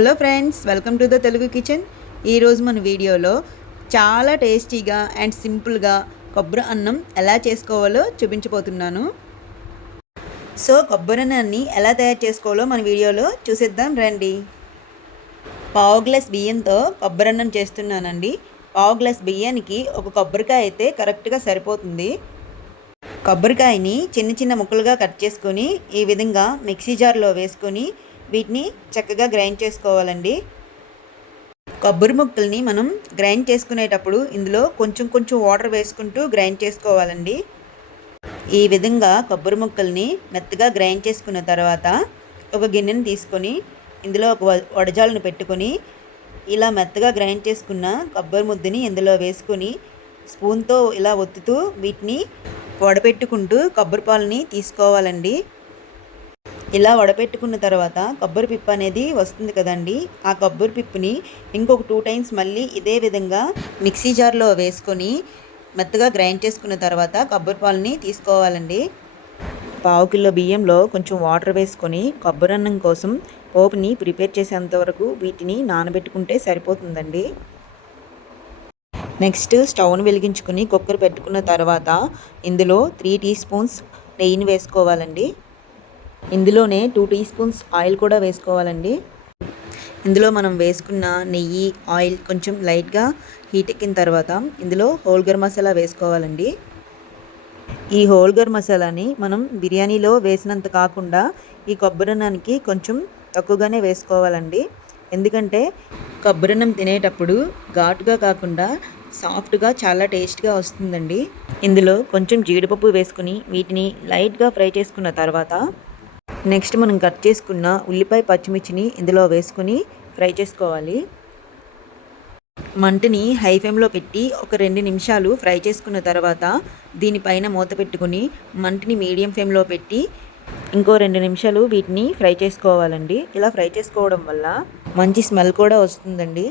Hello friends welcome to the Telugu kitchen. ఈరోజు మన వీడియోలో చాలా టేస్టీగా అండ్ సింపుల్గా కొబ్బరి అన్నం ఎలా చేసుకోవాలో చూపించబోతున్నాను. సో కొబ్బరి అన్నాన్ని ఎలా తయారు చేసుకోవాలో మన వీడియోలో చూసేద్దాం రండి. పావు గ్లాస్ బియ్యంతో కొబ్బరి అన్నం చేస్తున్నానండి. పావు గ్లాస్ బియ్యానికి ఒక కొబ్బరికాయ అయితే కరెక్ట్గా సరిపోతుంది. కొబ్బరికాయని చిన్న చిన్న ముక్కలుగా కట్ చేసుకొని ఈ విధంగా మిక్సీ జార్లో వేసుకొని వీటిని చక్కగా గ్రైండ్ చేసుకోవాలండి. కొబ్బరి ముక్కల్ని మనం గ్రైండ్ చేసుకునేటప్పుడు ఇందులో కొంచెం కొంచెం వాటర్ వేసుకుంటూ గ్రైండ్ చేసుకోవాలండి. ఈ విధంగా కొబ్బరి ముక్కల్ని మెత్తగా గ్రైండ్ చేసుకున్న తర్వాత ఒక గిన్నెని తీసుకొని ఇందులో ఒక వడజాలను పెట్టుకొని ఇలా మెత్తగా గ్రైండ్ చేసుకున్న కొబ్బరి ముద్దని ఇందులో వేసుకొని స్పూన్తో ఇలా ఒత్తుతూ వీటిని వడపెట్టుకుంటూ కొబ్బరి పాలని తీసుకోవాలండి. ఇలా వడపెట్టుకున్న తర్వాత కొబ్బరి పిప్పు అనేది వస్తుంది కదండి. ఆ కొబ్బరి పిప్పుని ఇంకొక టూ టైమ్స్ మళ్ళీ ఇదే విధంగా మిక్సీ జార్లో వేసుకొని మెత్తగా గ్రైండ్ చేసుకున్న తర్వాత కొబ్బరి పాలని తీసుకోవాలండి. పావు కిలో బియ్యంలో కొంచెం వాటర్ వేసుకొని కొబ్బరి అన్నం కోసం పోపుని ప్రిపేర్ చేసేంత వరకు వీటిని నానబెట్టుకుంటే సరిపోతుందండి. నెక్స్ట్ స్టవ్ను వెలిగించుకుని కుక్కర్ పెట్టుకున్న తర్వాత ఇందులో త్రీ టీ స్పూన్స్ నెయ్యిని వేసుకోవాలండి. ఇందులోనే టూ టీ స్పూన్స్ ఆయిల్ కూడా వేసుకోవాలండి. ఇందులో మనం వేసుకున్న నెయ్యి ఆయిల్ కొంచెం లైట్గా హీట్ ఎక్కిన తర్వాత ఇందులో హోల్ గరం మసాలా వేసుకోవాలండి. ఈ హోల్ గరం మసాలాని మనం బిర్యానీలో వేసినంత కాకుండా ఈ కొబ్బరినానికి కొంచెం తక్కువగానే వేసుకోవాలండి. ఎందుకంటే కొబ్బరినం తినేటప్పుడు ఘాటుగా కాకుండా సాఫ్ట్గా చాలా టేస్ట్గా వస్తుందండి. ఇందులో కొంచెం జీడిపప్పు వేసుకుని వీటిని లైట్గా ఫ్రై చేసుకున్న తర్వాత నెక్స్ట్ మనం కట్ చేసుకున్న ఉల్లిపాయ పచ్చిమిర్చిని ఇందులో వేసుకుని ఫ్రై చేసుకోవాలి. మంటని హై ఫ్లేమ్లో పెట్టి ఒక రెండు నిమిషాలు ఫ్రై చేసుకున్న తర్వాత దీనిపైన మూత పెట్టుకుని మంటని మీడియం ఫ్లేమ్లో పెట్టి ఇంకో రెండు నిమిషాలు వీటిని ఫ్రై చేసుకోవాలండి. ఇలా ఫ్రై చేసుకోవడం వల్ల మంచి స్మెల్ కూడా వస్తుందండి.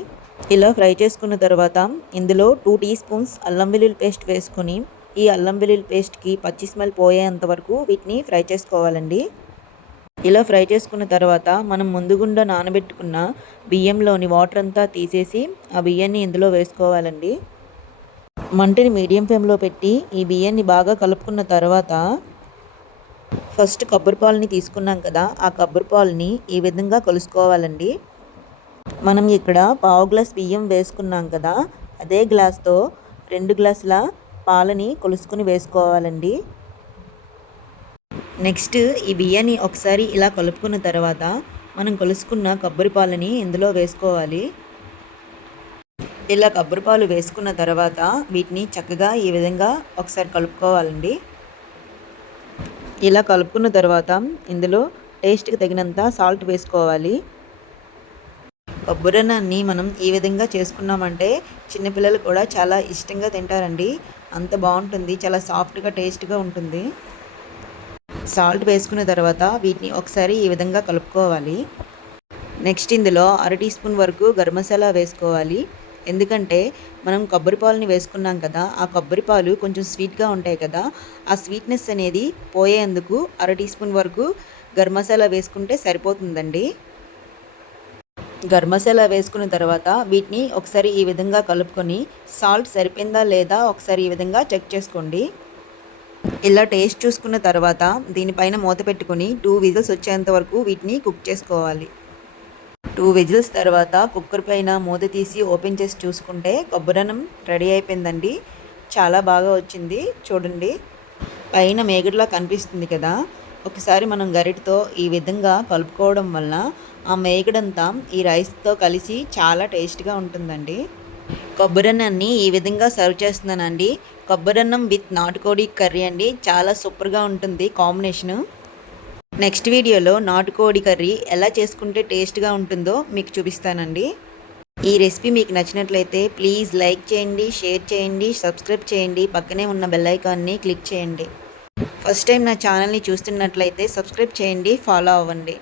ఇలా ఫ్రై చేసుకున్న తర్వాత ఇందులో టూ టీ స్పూన్స్ అల్లం వెల్లుల్లి పేస్ట్ వేసుకొని ఈ అల్లం వెల్లుల్లి పేస్ట్కి పచ్చి స్మెల్ పోయేంత వరకు వీటిని ఫ్రై చేసుకోవాలండి. ఇలా ఫ్రై చేసుకున్న తర్వాత మనం ముందుగుండా నానబెట్టుకున్న బియ్యంలోని వాటర్ అంతా తీసేసి ఆ బియ్యాన్ని ఇందులో వేసుకోవాలండి. మంటని మీడియం ఫ్లేమ్లో పెట్టి ఈ బియ్యాన్ని బాగా కలుపుకున్న తర్వాత ఫస్ట్ కొబ్బరి పాలని తీసుకున్నాం కదా ఆ కొబ్బరి పాలని ఈ విధంగా కలుసుకోవాలండి. మనం ఇక్కడ పావు గ్లాస్ బియ్యం వేసుకున్నాం కదా అదే గ్లాస్తో రెండు గ్లాసుల పాలని కొలుసుకుని వేసుకోవాలండి. నెక్స్ట్ ఈ బియ్యాన్ని ఒకసారి ఇలా కలుపుకున్న తర్వాత మనం కలుసుకున్న కొబ్బరి పాలని ఇందులో వేసుకోవాలి. ఇలా కొబ్బరి పాలు వేసుకున్న తర్వాత వీటిని చక్కగా ఈ విధంగా ఒకసారి కలుపుకోవాలండి. ఇలా కలుపుకున్న తర్వాత ఇందులో టేస్ట్కి తగినంత సాల్ట్ వేసుకోవాలి. కొబ్బరన్నాన్ని మనం ఈ విధంగా చేసుకున్నామంటే చిన్నపిల్లలు కూడా చాలా ఇష్టంగా తింటారండి. అంత బాగుంటుంది చాలా సాఫ్ట్గా టేస్ట్గా ఉంటుంది. సాల్ట్ వేసుకున్న తర్వాత వీటిని ఒకసారి ఈ విధంగా కలుపుకోవాలి. నెక్స్ట్ ఇందులో అర టీ స్పూన్ వరకు గరం మసాలా వేసుకోవాలి. ఎందుకంటే మనం కొబ్బరి పాలని వేసుకున్నాం కదా ఆ కొబ్బరి పాలు కొంచెం స్వీట్గా ఉంటాయి కదా ఆ స్వీట్నెస్ అనేది పోయేందుకు అర టీ స్పూన్ వరకు గరం మసాలా వేసుకుంటే సరిపోతుందండి. గరం మసాలా వేసుకున్న తర్వాత వీటిని ఒకసారి ఈ విధంగా కలుపుకొని సాల్ట్ సరిపోయిందా లేదా ఒకసారి ఈ విధంగా చెక్ చేసుకోండి. ఇలా టేస్ట్ చూసుకున్న తర్వాత దీనిపైన మూత పెట్టుకుని టూ విజిల్స్ వచ్చేంత వరకు వీటిని కుక్ చేసుకోవాలి. టూ విజిల్స్ తర్వాత కుక్కర్ పైన మూత తీసి ఓపెన్ చేసి చూసుకుంటే కొబ్బరన్నం రెడీ అయిపోయిందండి. చాలా బాగా వచ్చింది. చూడండి. పైన మేగడ్లా కనిపిస్తుంది కదా. ఒకసారి మనం గరిటతో ఈ విధంగా కలుపుకోవడం వల్ల ఆ మేగడంతా ఈ రైస్తో కలిసి చాలా టేస్ట్గా ఉంటుందండి. కొబ్బరన్నాన్ని ఈ విధంగా సర్వ్ చేస్తున్నానండి. కొబ్బరన్నం విత్ నాటుకోడి కర్రీ అండి. చాలా సూపర్గా ఉంటుంది కాంబినేషను. నెక్స్ట్ వీడియోలో నాటుకోడి కర్రీ ఎలా చేసుకుంటే టేస్ట్గా ఉంటుందో మీకు చూపిస్తానండి. ఈ రెసిపీ మీకు నచ్చినట్లయితే ప్లీజ్ లైక్ చేయండి షేర్ చేయండి సబ్స్క్రైబ్ చేయండి. పక్కనే ఉన్న బెల్లైకాన్ని క్లిక్ చేయండి. ఫస్ట్ టైం నా ఛానల్ని చూస్తున్నట్లయితే సబ్స్క్రైబ్ చేయండి ఫాలో అవ్వండి.